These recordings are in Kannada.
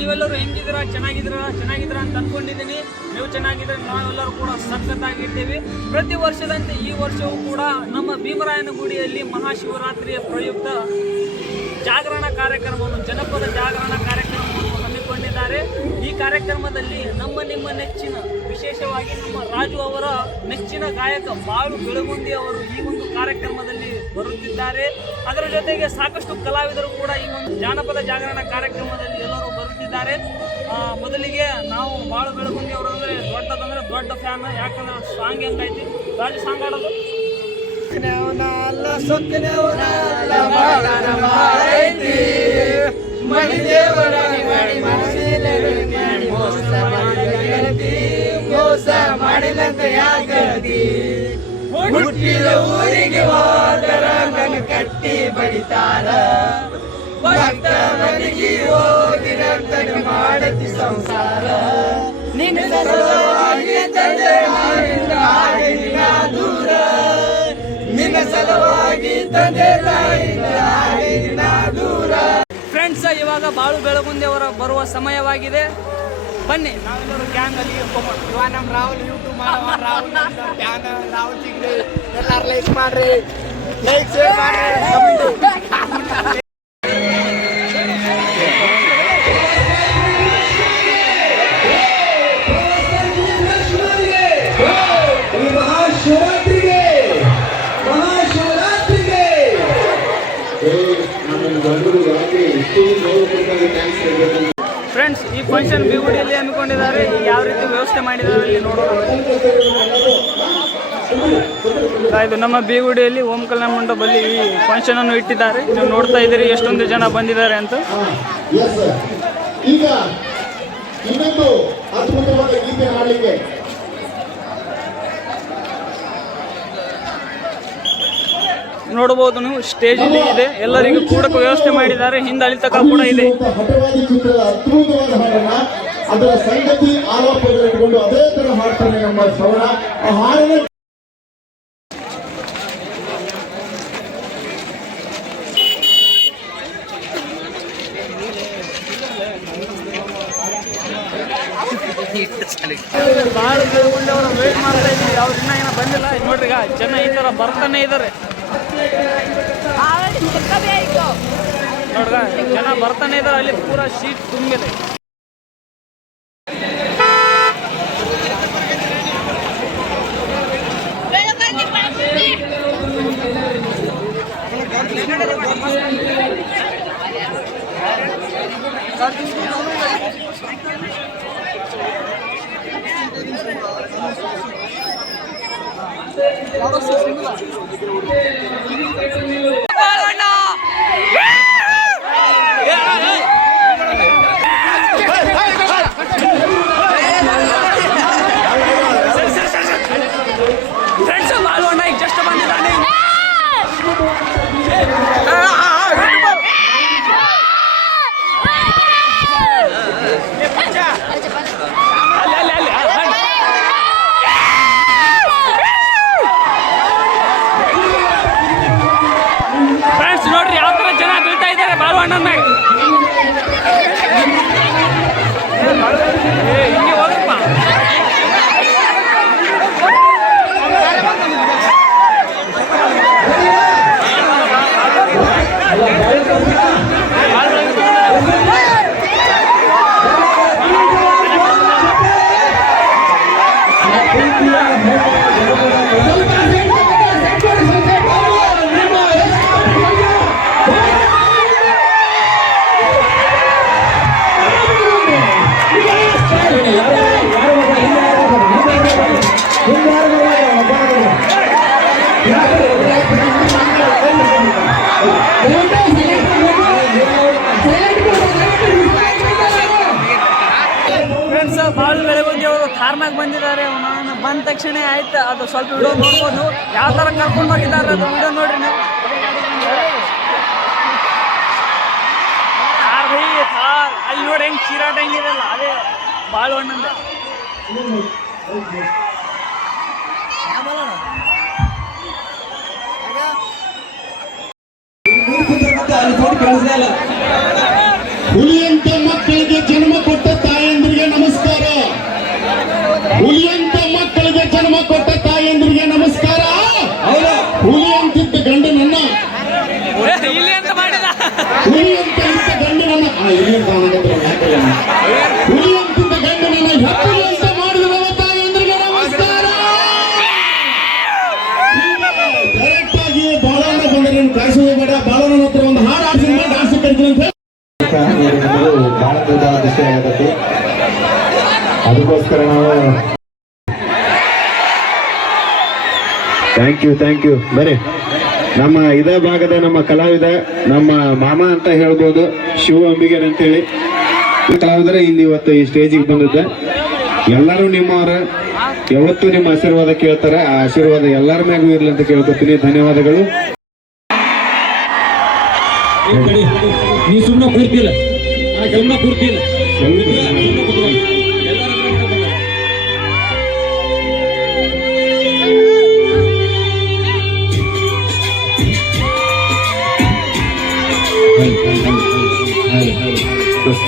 ನೀವೆಲ್ಲರೂ ಹೆಂಗಿದ್ದೀರಾ? ಚೆನ್ನಾಗಿದ್ದೀರಾ ಅಂತ ಅನ್ಕೊಂಡಿದ್ದೀನಿ. ನೀವು ಚೆನ್ನಾಗಿದ್ರೆ ನಾವೆಲ್ಲರೂ ಕೂಡ ಸಖತ್ತಾಗಿರ್ತೀವಿ. ಪ್ರತಿ ವರ್ಷದಂತೆ ಈ ವರ್ಷವೂ ಕೂಡ ನಮ್ಮ ಭೀಮರಾಯನ ಗುಡಿಯಲ್ಲಿ ಮಹಾಶಿವರಾತ್ರಿಯ ಪ್ರಯುಕ್ತ ಜಾಗರಣ ಕಾರ್ಯಕ್ರಮವನ್ನು, ಜನಪದ ಜಾಗರಣ ಕಾರ್ಯಕ್ರಮವನ್ನು ಹಮ್ಮಿಕೊಂಡಿದ್ದಾರೆ. ಈ ಕಾರ್ಯಕ್ರಮದಲ್ಲಿ ನಿಮ್ಮ ನೆಚ್ಚಿನ, ವಿಶೇಷವಾಗಿ ನಮ್ಮ ರಾಜು ಅವರ ನೆಚ್ಚಿನ ಗಾಯಕ ಬಾಳು ಬೆಳಗುಂದಿ ಅವರು ಈ ಒಂದು ಕಾರ್ಯಕ್ರಮದಲ್ಲಿ ಬರುತ್ತಿದ್ದಾರೆ. ಅದರ ಜೊತೆಗೆ ಸಾಕಷ್ಟು ಕಲಾವಿದರು ಕೂಡ ಈ ಒಂದು ಜಾನಪದ ಜಾಗರಣ ಕಾರ್ಯಕ್ರಮದಲ್ಲಿ ಎಲ್ಲರೂ ಬರುತ್ತಿದ್ದಾರೆ. ಮೊದಲಿಗೆ ನಾವು ಬಾಳು ಬೆಳಗುಂದಿ ಅವರಂದ್ರೆ ದೊಡ್ಡ ಫ್ಯಾನ್. ಯಾಕಂದ್ರೆ ಸಾಂಗ್ ಹೆಂಗೈತಿ ರಾಜು ಸಾಂಗ್ ಆಡೋದು ಹುಟ್ಟಿದ ಊರಿಗೆ ಹೋದರ ನನ್ನ ಕಟ್ಟಿ ಬಡಿತಾರ, ಭಕ್ತ ಮನೆಗೆ ಹೋಗಿರ ತನ ಮಾಡತಿ ಸಂಸಾರ. ನಿನ್ನ ಸಲುವಾಗಿ ತಂದೆ ತಾಯಿಯಿಂದ ಆಗಿನ ದೂರ, ನಿನ್ನ ಸಲುವಾಗಿ ತಂದೆ ತಾಯಿಯಿಂದ ಆಗಿನ ದೂರ. ಫ್ರೆಂಡ್ಸ್, ಇವಾಗ ಬಾಳು ಬೆಳಗುಂದಿ ಅವರ ಬರುವ ಸಮಯವಾಗಿದೆ. ಬನ್ನಿ ನಾವೆಲ್ಲರೂ ಗ್ಯಾಂಗ್ ಅಲ್ಲಿ ಇವಾಗ ನಮ್ಮ ರಾಹುಲ್ ಯೂಟ್ಯೂಬ್ ಮಾಡೋ ರಾಹುಲ್ ಸಿಗ್ರಿ. ಎಲ್ಲಾರು ಲೈಕ್ ಮಾಡ್ರಿ, ಲೈಕ್ ಶೇರ್ ಮಾಡ್ರಿ. ಫ್ರೆಂಡ್ಸ್, ಈ ಫಂಕ್ಷನ್ ಬೀಗುಡಿಯಲ್ಲಿ ಹಮ್ಮಿಕೊಂಡಿದ್ದಾರೆ. ಯಾವ ರೀತಿ ವ್ಯವಸ್ಥೆ ಮಾಡಿದ್ದಾರೆ ಅಲ್ಲಿ ನೋಡೋಣ. ಇದು ನಮ್ಮ ಬೀಗುಡಿಯಲ್ಲಿ ಓಂ ಕಲ್ಯಾಣ ಮಂಟಪದಲ್ಲಿ ಈ ಫಂಕ್ಷನ್ ಅನ್ನು ಇಟ್ಟಿದ್ದಾರೆ. ನೀವು ನೋಡ್ತಾ ಇದ್ದೀರಿ ಎಷ್ಟೊಂದು ಜನ ಬಂದಿದ್ದಾರೆ ಅಂತ. ಈಗ ಇನ್ನೊಂದು ಅದ್ಭುತವಾದ ಗೀತೆ ಹಾಡಲಿಕ್ಕೆ ನೋಡಬಹುದು ನೀವು, ಸ್ಟೇಜ್ ಇಲ್ಲಿ ಇದೆ, ಎಲ್ಲರಿಗೂ ಕೂಡಕ್ಕೆ ವ್ಯವಸ್ಥೆ ಮಾಡಿದ್ದಾರೆ. ಹಿಂದೆ ಅಳಿತಕ ಕೂಡ ಇದೆ. ಹಠವಾದಿ ಚಿತ್ರದ ಅದ್ಭುತವಾದ ಹಾಡನ್ನ ಅದರ ಸಂಗತಿ ಆರೋಪಗಳಿಟ್ಟುಕೊಂಡು ಅದೇ ತರ ಹಾಡ್ತಾನೆ ನಮ್ಮ ಶ್ರವಣ. ಆ ಹಾಡನ್ನ ಬಾಳು ಬೆಳಗುಂದಿ ಅವರು ವೇಟ್ ಮಾಡ್ತಾ ಇದ್ದೀವಿ. ಅವ್ರು ಇನ್ನೂ ಬಂದಿಲ್ಲ. ನೋಡ್ರಿ, ಈಗ ಜನ ಈ ಥರ ಬರ್ತಾನೆ ಇದ್ದಾರೆ. ನೋಡ್ಗ ಜನ ಬರ್ತಾನೆ ಇದ್ದಾರೆ. ಅಲ್ಲಿ ಪೂರಾ ಸೀಟ್ ತುಂಬಿದೆ. ಬಾಳು ಬೆಳಗುಂದಿ ಅವರು ಕಾರ್ನಾಗ ಬಂದಿದ್ದಾರೆ. ನಾನು ಬಂದ ತಕ್ಷಣ ಆಯ್ತು, ಅದು ಸ್ವಲ್ಪ ವಿಡಿಯೋ ನೋಡ್ಬೋದು. ಯಾವ ಥರ ಕರ್ಕೊಂಡು ಹೋಗಿದ್ದಾರೆ ಅದು ವಿಡಿಯೋ ನೋಡ್ರಿ ನೀವು. ಥಾರ್ ಅಲ್ಲಿ ನೋಡಿ ಹೆಂಗೆ ಚೀರಾಟ ಹೆಂಗಿದೆಲ್ಲ, ಅದೇ ಬಾಳು ಹಣ್ಣಂದೆ. ಹುಲಿಯಂತೆ ಮಕ್ಕಳಿಗೆ ಜನ್ಮ ಹುಲಿಯಂತ ಮಕ್ಕಳಿಗೆ ಜನ್ಮ ಕೊಟ್ಟ ತಾಯಂದ್ರಿಗೆ ನಮಸ್ಕಾರ. ಹುಲಿ ಅಂತಿದ್ದ ಗಂಡನನ್ನ ಇಲ್ಲಿ ಅಂತ ಮಾಡಿದ ಹುಲಿ ಅಂತ ಗಂಡನನ್ನ ಹುಲಿ ಅಂತಿದ್ದ ಗಂಡನನ್ನ ಹೆಪ್ಪುಲಿ ಅಂತ ಮಾಡಿದ ತಾಯಂದ್ರಿಗೆ ನಮಸ್ಕಾರ. ಡೈರೆಕ್ಟ್ ಆಗಿ ಬಾಳನ ಬಂದ್ರೆ ನೀನು ಕಾಯಿಸೋದು ಬೇಡ. ಬಾಳನ ಹತ್ರ ಒಂದು ಹಾಡು ಆಡ್ಸಿದ್ರೆ ಡಾನ್ಸ್ ಕರಿತೀನಿ ಅಂತ ಬಹಳ ದೊಡ್ಡ ವಿಷಯ ಆಗತ್ತೆ. ಅದಕ್ಕೋಸ್ಕರ ನಾವು ಥ್ಯಾಂಕ್ ಯು ಬರೀ ನಮ್ಮ ಇದೇ ಭಾಗದ ನಮ್ಮ ಕಲಾವಿದ ನಮ್ಮ ಮಾಮ ಅಂತ ಹೇಳ್ಬೋದು, ಶಿವ ಅಂಬಿಗರ್ ಅಂತೇಳಿ ಕಲಾವಿದರ ಇಲ್ಲಿ ಇವತ್ತು ಈ ಸ್ಟೇಜಿಗೆ ಬಂದಿದ್ದೆ. ಎಲ್ಲರೂ ನಿಮ್ಮವರ, ಯಾವತ್ತೂ ನಿಮ್ಮ ಆಶೀರ್ವಾದ ಕೇಳ್ತಾರೆ. ಆ ಆಶೀರ್ವಾದ ಎಲ್ಲರ ಮ್ಯಾಗೂ ಇರ್ಲಿ ಅಂತ ಕೇಳ್ಕೊತೀನಿ. ಧನ್ಯವಾದಗಳು. ನೀ ಸುಮ್ಮನೆ ಕೂರ್ತಿಲ್ಲ, ಸುಮ್ಮನೆ ಕೂರ್ತಿಲ್ಲ.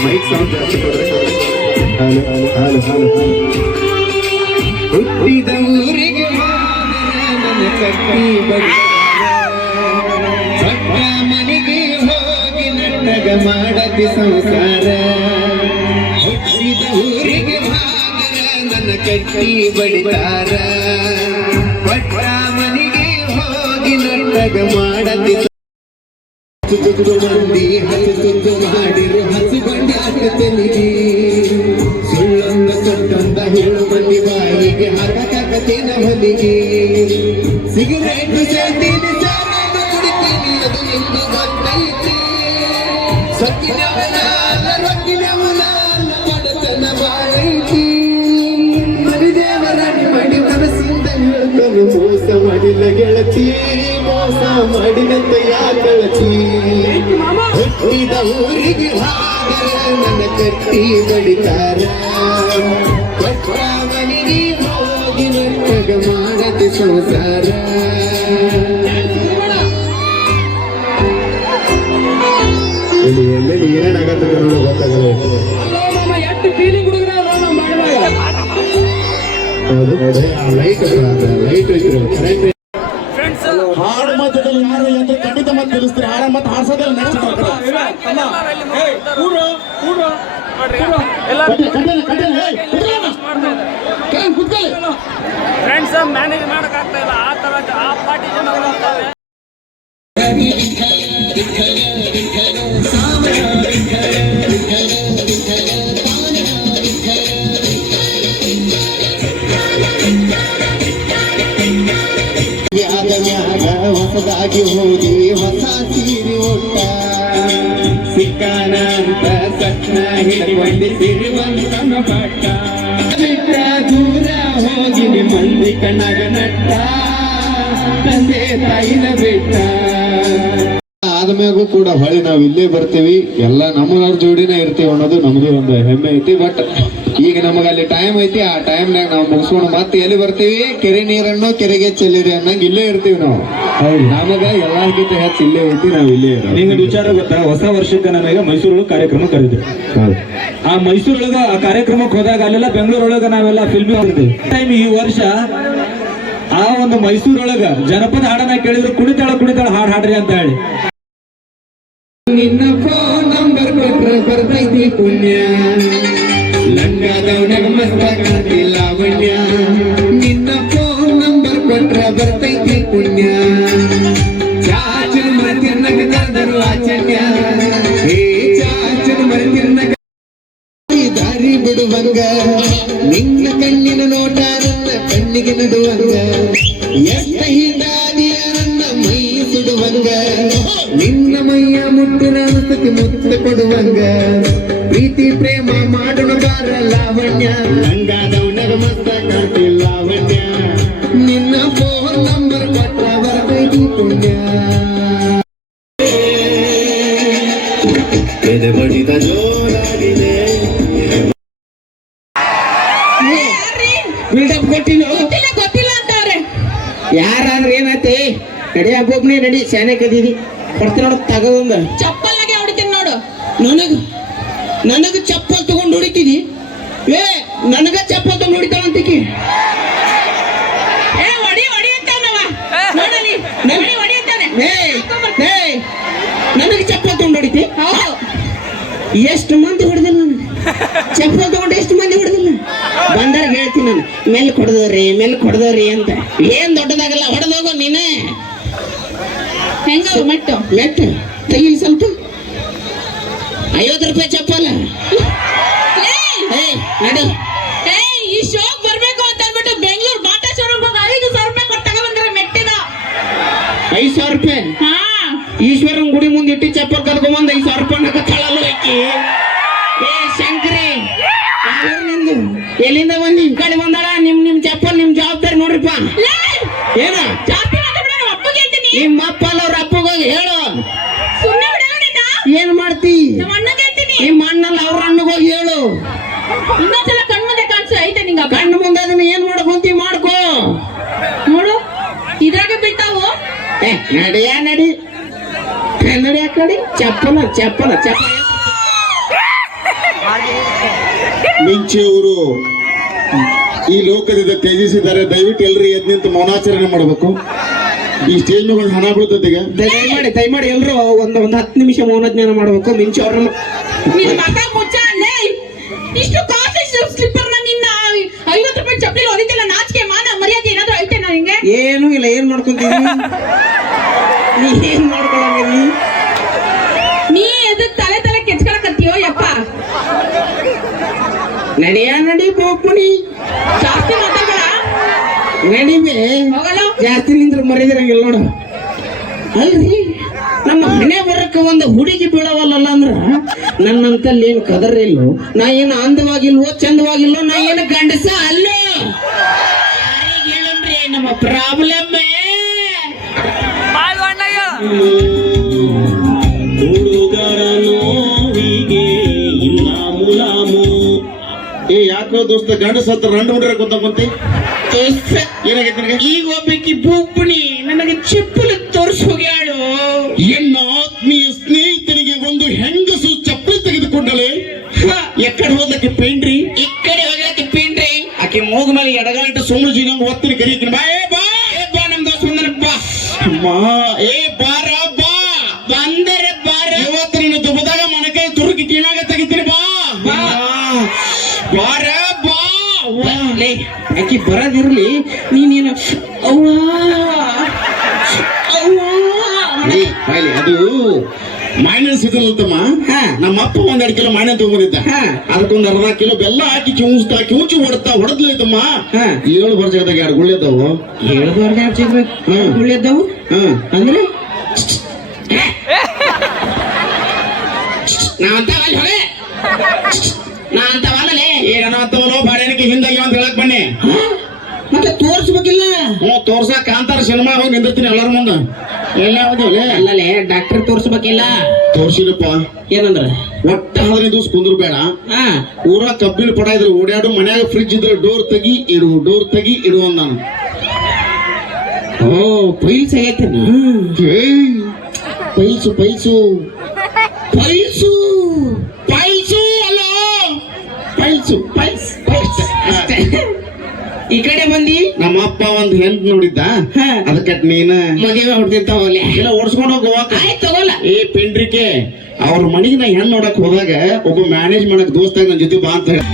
ಮೈಕ್ ಸೌಂಡ್ ಜಾಸ್ತಿ ಕೊಡ್ರಿ. ಹುಟ್ಟಿದ ಊರಿಗೆ ನನ್ನ ಕಟ್ಟಿ ಬಟ್ಟ ಮನೆಗೆ ಹೋಗಿ ನನ್ನಗ ಮಾಡತಿ ಸಂಸಾರ. ಹುಟ್ಟಿದ ಊರಿಗೆ ನನ್ನ ಕಟ್ಟಿ ಬಡಿತಾರ. ಬಟ್ಟ ಮನೆಗೆ ಹೋಗಿ ನನ್ನಗ ಮಾಡತಿ ಮಂದಿ ಹಸು ಮಾಡಿರು ಹಸುಗೊಂಡ ತಲೆಗೆ. ಸುಳ್ಳೊಂದ ಸೊಟ್ಟೊಂದ ಹೇಳು ಮಂದಿ ಬಾಯಿಗೆ ಹಾಕತೇನ ಹೊಲಿಗೆ. ಸಿಗರೇಟ್ ಸೇರ್ತೀನಿ ಸಾಲ ಕುಡಿತೀನಿ ಅದು ನಿಂದು ಗೊತ್ತೈತಿ. ಸೊಕ್ಕಿನವನ ರೊಕ್ಕಿನವನ ಬಡತನ ಬಾಳೈತಿ. ಮರಿದೇವರಾಣಿ ಮಾಡಿ ಮನಸ್ಸಿಂದ ಹೇಳ್ಕೊಂಡು ಮೋಸ ಮಾಡಿಲ್ಲ ಗೆಳತಿ. ಮೋಸ ಮಾಡಿದಂತ ಯಾಕಳತಿ. ಹುಟ್ಟಿದ ಊರಿಗೆ ನನ್ನ ಕಟ್ಟಿ ಬಡಿತಾರ. ಮನೆಗೆ ಹೋಗಿ ನನ್ನಗ ಮಾಡತಿ ಸಂಸಾರ. ಏನಾಗತ್ತ ಗೊತ್ತಾಗಲ್ಲ. ಲೈಟ್ ಹಾಡು ಮಧ್ಯದಲ್ಲಿ ಯಾರು ಅಂದ್ರೆ ಖಂಡಿತ ಮತ್ತೆ ತಿಳಿಸ್ತೀರಿ. ಹಾಡ ಮತ್ತೆ ಹಾಡ್ಸೋದಲ್ಲ ನೆಕ್ಸ್ಟ್ ಫ್ರೆಂಡ್ಸ್ ಮ್ಯಾನೇಜ್ ಮಾಡಕ್ ಆಗ್ತಾ ಇಲ್ಲ. ಆ ತರ ಆ ಪಾರ್ಟಿ ಜನ ಬರ್ತಾರೆ. ಹೊಸದಾಗಿ ಹೋಗಿ ಹೊಸ ಸೀರೆ ಒಟ್ಟ ಸಿಕ್ಕಾನ ಅಂತ ಸಟ್ನ ಹಿಡ್ಕೊಂಡು ಸಿರಿವಂತನ ಪಟ್ಟ. ಬಿಟ್ಟ ದೂರ ಹೋಗಿ ಮಂದಿ ಕಣ್ಣಾಗ ನಟ್ಟ. ತಂದೆ ತಾಯಿನ ಬಿಟ್ಟ. ಆದ್ಮ್ಯಾಗೂ ಕೂಡ ಹೊಳಿ ನಾವ್ ಇಲ್ಲೇ ಬರ್ತೀವಿ. ಎಲ್ಲ ನಮ್ಮನವ್ರ ಜೋಡಿನ ಇರ್ತೀವಿ ಅನ್ನೋದು ನಮ್ದು ಒಂದು ಹೆಮ್ಮೆ ಐತಿ. ಬಟ್ ಈಗ ನಮಗ ಅಲ್ಲಿ ಟೈಮ್ ಐತಿ. ಆ ಟೈಮ್ನಾಗ ನಾವು ಮುಗಿಸ್ಕೊಂಡು ಮತ್ತೆ ಎಲ್ಲಿ ಬರ್ತೀವಿ? ಕೆರೆ ನೀರನ್ನು ಕೆರೆಗೆ ಚೆಲ್ಲಿರಿ ಅನ್ನಂಗ ಇಲ್ಲೇ ಇರ್ತೀವಿ ನಾವು. ನಮಗ ಎಲ್ಲಾರ್ಗಿಂತ ಹೆಚ್ಚು ಇಲ್ಲೇ ಐತಿ. ನಾವ್ ಇಲ್ಲೇ ನಿಮ್ಗೆ ವಿಚಾರ ಗೊತ್ತಾ? ಹೊಸ ವರ್ಷಕ್ಕೆ ನಮಗೆ ಮೈಸೂರೊಳಗೆ ಕಾರ್ಯಕ್ರಮ ಕರೆದ್ವಿ. ಆ ಮೈಸೂರೊಳಗ ಆ ಕಾರ್ಯಕ್ರಮಕ್ಕೆ ಹೋದಾಗ ಅಲ್ಲೆಲ್ಲ ಬೆಂಗಳೂರೊಳಗ ನಾವೆಲ್ಲ ಫಿಲ್ಮ್ ಹೋಗಿದ್ವಿ. ಟೈಮ್ ಈ ವರ್ಷ ಆ ಒಂದು ಮೈಸೂರೊಳಗ ಜನಪದ ಹಾಡನ್ನ ಕೇಳಿದ್ರು ಕುಣಿತಾಳ ಹಾಡು ಹಾಡ್ರಿ ಅಂತ ಹೇಳಿ. ನಿನ್ನ ಫೋನ್ ನಂಬರ್ ಕೊಟ್ರೆ ಬರ್ತೈತಿ ಪುಣ್ಯ. ಲಂಗದವನಾಗ ಮಸ್ತ ಕಾಣ್ತಿ ಲಾವಣ್ಯ. ನಿನ್ನ ಫೋನ್ ನಂಬರ್ ಕೊಟ್ರೆ ಬರ್ತೈತಿ ಪುಣ್ಯ. ಚಾಚನ ಮರತಿರ್ನಗ ದರು ಆಚನ್ಯ. ಹೇ ಚಾಚನ ಮರತಿರ್ನಗ ದಾರಿ ಬಿಡುವಂಗ. ನಿನ್ನ ಕಣ್ಣಿನ ನೋಟ ನನ್ನ ಕಣ್ಣಿಗೆ ನಡುವಂಗ. ಎಷ್ಟ ಹಿಂದಾದಿಯ ನನ್ನ ಮೈ ಸುಡುವಂಗ. ನಿನ್ನ ಮೈಯ ಮುಟ್ಟಿನ ಅನಸತಿ ಮುತ್ತ ಕೊಡುವಂಗ. ಪ್ರೀತಿ ಪ್ರೇಮ ಮಾಡೋಣ ಬಾರ ಲಾವಣ್ಯ. ಲಂಗಾದವನಗ ಮಸ್ತ ಕಾಣ್ತಿ ಲಾವಣ್ಯ. ನಿನ್ನ ಫೋನ್ ನಂಬರ್ ಕೊಟ್ರ ಬರ್ತೈತಿ ಪುಣ್ಯ. ಎದೆ ಬಡಿದ ಜೋರಾಗಿದೆ. ಬಿಲ್ಡಪ್ ಗೊತ್ತಿಲ್ಲ ಅಂತವ್ರೆ. ಯಾರಾದ್ರೆ ಏನೈತಿ? ನಡಿ ಹಬ್ಬೊಬ್ನೇ ನಡಿ. ಶಾನೆ ಕದೀರಿ ಬರ್ತೀನಿ ನೋಡು. ತಗೊಂಡ ಚಪ್ಪಲ್ನಾಗೆ ಹೊಡಿತೀನಿ ನೋಡು. ನನಗ ಚಪ್ಪಲ್ ತಗೊಂಡು ಹೊಡಿತೀನಿ. ಏ ನನಗ ಚಪ್ಪಲ್ ನೋಡಿತಾಳಂತಿಕಿ ಏ ಹೊಡಿ ಅಂತಾನವ ನೋಡಲಿ ಹೊಡಿ ಅಂತಾನೆ ನನಗೆ ಚಪ್ಪಲ್ ತಗೊಂಡು ಹೊಡಿತಿ ಹೌದು ಎಷ್ಟು ಮಂದಿ ಹೊಡೆದಿಲ್ಲ ನನಗೆ ಚಪ್ಪಲ್ ತಗೊಂಡು ಎಷ್ಟು ಮಂದಿ ಹೊಡೆದಿಲ್ಲ ಬಂದಾಗ ಹೇಳ್ತೀನಿ ನಾನು ಮೇಲೆ ಕೊಡದವ್ರಿ ಅಂತ ಏನ್ ದೊಡ್ಡದಾಗಲ್ಲ ಹೊಡೆದೋಗೋ ನೀನೇ ಹೆಂಗ ಮೆಟ್ಟು ಮೆಟ್ಟು ತೆಗಿಲಿ ಸ್ವಲ್ಪ 50 ರೂಪಾಯಿ ಚಪ್ಪಲ್ ನಡಿ ಏ ಈ ಶೋಕ್ ಬರ್ಬೇಕು ಅಂತ ಅಂದ್ಬಿಟ್ಟು ಬೆಂಗಳೂರು ಬಾಟಾ ಶೋರೂಮ್ ಹೋಗಿ 5,000 ರೂಪಾಯಿ ಕೊಟ್ಟು ತಗೊಂಡ್ಬಂದ್ರೆ ಮೆಟ್ಟಿನ 5,000 ರೂಪಾಯಿ ಹಾ ಈಶ್ವರನ್ ಗುಡಿ ಮುಂದೆ ಇಟ್ಟು ಚಪ್ಪಲ್ ಕರ್ಕೊಂಬಂದ್ 5,000 ರೂಪಾಯಿ ನಕ್ಕಳಲ್ಲ ಐಕಿ ಏ ಶಂಕರಿ ನಿಂದು ಎಲ್ಲಿಂದ ಬಂದಿ ಈ ಕಡೆ ಬಂದಾಳ ನಿಮ್ ಚಪ್ಪಲ್ ನಿಮ್ ಜವಾಬ್ದಾರಿ ನೋಡ್ರಿಪ್ಪ ಏನ ಜಾಸ್ತಿ ಮಾತಾಡ್ಬೇಡ ನಮ್ಮ ಅಪ್ಪಗೆ ಹೇಳ್ತೀನಿ ನಿಮ್ಮ ಅಪ್ಪ ಅಲ್ಲ ಅವ್ರ ಅಪ್ಪಗೋಗಿ ಹೇಳು ಸುಮ್ಮನೆ ಬಿಡಲ್ಲ ನಿನ್ನ ಏನ್ ಮಾಡ್ತಿ ನಮ್ಮ ಅಣ್ಣಗೆ ಹೇಳ್ತೀನಿ ನಿಮ್ಮ ಅಣ್ಣಲ್ಲ ಅವ್ರ ಅಣ್ಣಗೋಗಿ ಹೇಳು ಇನ್ನೊಂದ್ಸಲ ಕಣ್ಮುಂದೆ ಕಾಣಿಸು ಐತೆ ನಿಂಗ ಕಣ್ಣು ಮುಂದೆ ಅದನ್ನ ಏನ್ ಮಾಡಕೊಂತಿ ಮಾಡ್ಕೋ ನೋಡು ಇದ್ರಾಗೆ ಬಿಟ್ಟಾವು ಏ ನಡಿಯ ನಡಿ ನಡಿ ಆ ಕಡೆ ಚಪ್ಪಲ ಮಿಂಚಿಯವರು ಈ ಲೋಕದಿಂದ ತ್ಯಜಿಸಿದ್ದಾರೆ. ದಯವಿಟ್ಟು ಎಲ್ರು ಎದ್ದು ನಿಂತು ಮೌನಾಚರಣೆ ಮಾಡಬೇಕು. ಈ ಸ್ಟೇಜ್ ಮೇಲೆ ಒಂದು ಹಣ ಬೀಳ್ತದೆ ಈಗ. ದಯಮಾಡಿ ಎಲ್ರು ಒಂದು 10 ನಿಮಿಷ ಮೌನಜ್ಞಾನ ಮಾಡ್ಬೇಕು. ಮಿಂಚು ಅವ್ರನ್ನ ನಿನ್ ಮಗ ಮುಚ್ಚ ಅಲ್ಲೇ ಇಷ್ಟು ಕಾಸ್ಟ್ಲಿ ಸ್ಲಿಪ್ಪರ್ ನಿನ್ನ 50 ರೂಪಾಯಿ ಚಪ್ಪಲಿ ಹೊಡಿತಿಲ್ಲ ನಾಚಿಕೆ ಮಾನ ಮರ್ಯಾದೆ ಏನಾದ್ರು ಐತೆ ನಿಂಗೆ ಏನೂ ಇಲ್ಲ. ಏನ್ ಮಾಡ್ಕೊಂತೀನಿ ನೀ ಏನ್ ಮಾಡ್ಕೊಳಂಗಿಲ್ಲ ನೀ ಎದಕ್ ತಲೆ ಕೆಚ್ಕೊಳಕತ್ತೀಯೋ ಯಪ್ಪ ನಡಿ ಬೋಪುಣಿ ಜಾಸ್ತಿ ಮಾತಾಡ್ಬೇಡ ನಡಿಬೇ ಹೋಗಲ್ಲ ಜಾಸ್ತಿ ನಿಂತ್ರ ಮರಿದಿರಂಗಿಲ್ಲ ನೋಡು. ಅಲ್ರಿ ನಮ್ಮ ಮನೆ ಬರಕ್ಕೆ ಒಂದು ಹುಡುಗಿ ಬೀಳವಲ್ಲ ಅಂದ್ರ ನನ್ನಂತಲ್ಲಿ ಏನು ಕದರಿಲ್ಲೋ, ನಾ ಏನು ಅಂದವಾಗಿಲ್ವೋ ಚಂದವಾಗಿಲ್ವೋ, ನಾ ಏನು ಗಂಡಸ ಅಲ್ಲೋ. ಯಾರಿಗೆ ಹೇಳನ್ರಿ ನಮ್ಮ ಪ್ರಾಬ್ಲಮ್ ಹುಡುಗರ ನೋವಿಗೆ ಇಲ್ಲ ಮುಲಾಮು. ಏ ಯಾಕೋ ದೋಸ್ತ ಗಂಡ ಸತ್ರ ರಂಡು ಹುಡ್ರೆ ಗೊತ್ತಾಕೊಂತಿ ಏನಾಗೈತೆ ನಿನಗೆ? ಈಗ ಒಬ್ಬಾಕಿ ಬೂಪುಣಿ ನನಗೆ ಚಿಪ್ಪಲು ತೋರ್ಸ್ ಹೋಗ್ಯಾಳು. ಎನ್ನ ಆತ್ಮೀಯ ಸ್ನೇಹಿತನಿಗೆ ಒಂದು ಹೆಂಗಸು ಚಪ್ಪಲಿ ತೆಗೆದುಕೊಂಡಳೆ. ಎಕ್ಕಡೆ ಹೋದಕ್ಕೆ ಪೇಂಡ್ರಿ, ಈ ಕಡೆ ಹೋಗ್ಯಾಕಿ ಪಿಂಡ್ರಿ ಆಕೆ ಮೂಗ ಮೇಲೆ ಎಡಗಾಲಿಟ್ಟು ಸುಮ್ಮನೆ ಜೀನಂಗ್ ಒತ್ತಿನ ಕರೀತೀನಿ. ಬಾ ನಮ್ ದೋಸ್ತ ಬಂದ್ರ ಬಾ ಮಾ ಏ ಬಾರ ಬಾ ಬಂದರೆ ಬಾರ ಇವತ್ತು ನಿನ್ನ ದುಬದಾಗ ಮನಕೈ ತುರುಕಿ ಕಿವಿಯಾಗ ತೆಗಿತೀನಿ. ಬಾ ಬಾರ ಬಾ ಲೇ ಆಕಿ ಬರದಿರ್ಲಿ ನೀನೇನು ಅವ್ವಾ ಬಾಯ್ಲಿ ಅದು ಮಾವಿನ ಸೀಸನ್ ಅಂತಮ್ಮ. ನಮ್ಮ ಅಪ್ಪ 1-2 ಕಿಲೋ ಮಾವಿನ ತಗೊಂಡಿದ್ದ. ಅದಕ್ಕೊಂದು ಅರ್ಧ ಕಿಲೋ ಬೆಲ್ಲ ಹಾಕಿ ಕಿವುಚಿ ಹೊಡೆದ್ಲೈತಮ್ಮ. 7 ವರ್ಷದಾಗ 2 ಗುಳ್ಳೆದವು. 7 ಗುಳ್ಳೆದ್ದವು ಅಂದ್ರೆ ನಾ ಅಂತವಲ್ಲೇ ಏನೋ ಅಂತವನೋ ಬಾರೇನಕ್ಕೆ ಹಿಂದಾಗಿ ಅಂತ ಹೇಳಕ್ ಬನ್ನಿ. ಮತ್ತೆ ತೋರ್ಸ್ಬೇಕಿಲ್ಲ. ತೋರ್ಸಕ್ ಕಾಂತಾರ ಸಿನಿಮಾ ಹೋಗಿ ನಿಂದಿರ್ತೀನಿ ಎಲ್ಲರ ಮುಂದ. ಅಲ್ಲಲೇ ಡಾಕ್ಟರ್ ತೋರ್ಸ್ಬೇಕಿಲ್ಲ. ತೋರ್ಸಿನಪ್ಪ ಏನಂದ್ರ ಒಟ್ಟ 15 ದಿವಸ ಕುಂದ್ರು ಬೇಡ. ಊರ ಕಬ್ಬಿನ ಪಡ ಇದ್ರೆ ಓಡಾಡು, ಮನ್ಯಾಗ ಫ್ರಿಜ್ ಇದ್ರೆ ಡೋರ್ ತೆಗಿ ಇಡು ಅಂದ ನಾನು. ಓ ಪೈಲ್ಸ್ ಆಗೈತೆ. ಪೈಲ್ಸು ಅಲ್ಲ ಪೈಲ್ಸ್ ಅಷ್ಟೇ. ಈ ಕಡೆ ಬಂದಿ ನಮ್ಮ ಅಪ್ಪ ಒಂದು ಹೆಂಟ್ ನೋಡಿದ್ದ. ಅದಕ್ಕೆ ನೀನ ಮದುವೆ ಹೊಡ್ತಿರ್ತಾವಲ್ಲ ಇಲ್ಲ ಓಡಿಸ್ಕೊಂಡು ಹೋಗುವಾಗ ಆಯ್ತು ತಗೋಲ್ಲ. ಏ ಪೆಂಡ್ರಿಕೆ ಅವ್ರ ಮನೆಗೆ ನಾ ಹೆಣ್ಣು ನೋಡಕ್ ಹೋದಾಗ ಒಬ್ಬ ಮ್ಯಾನೇಜ್ ಮಾಡಕ್ ದೋಸ್ತಾಗ ನನ್ನ ಜೊತೆ ಬಾ ಅಂತ ಹೇಳಿ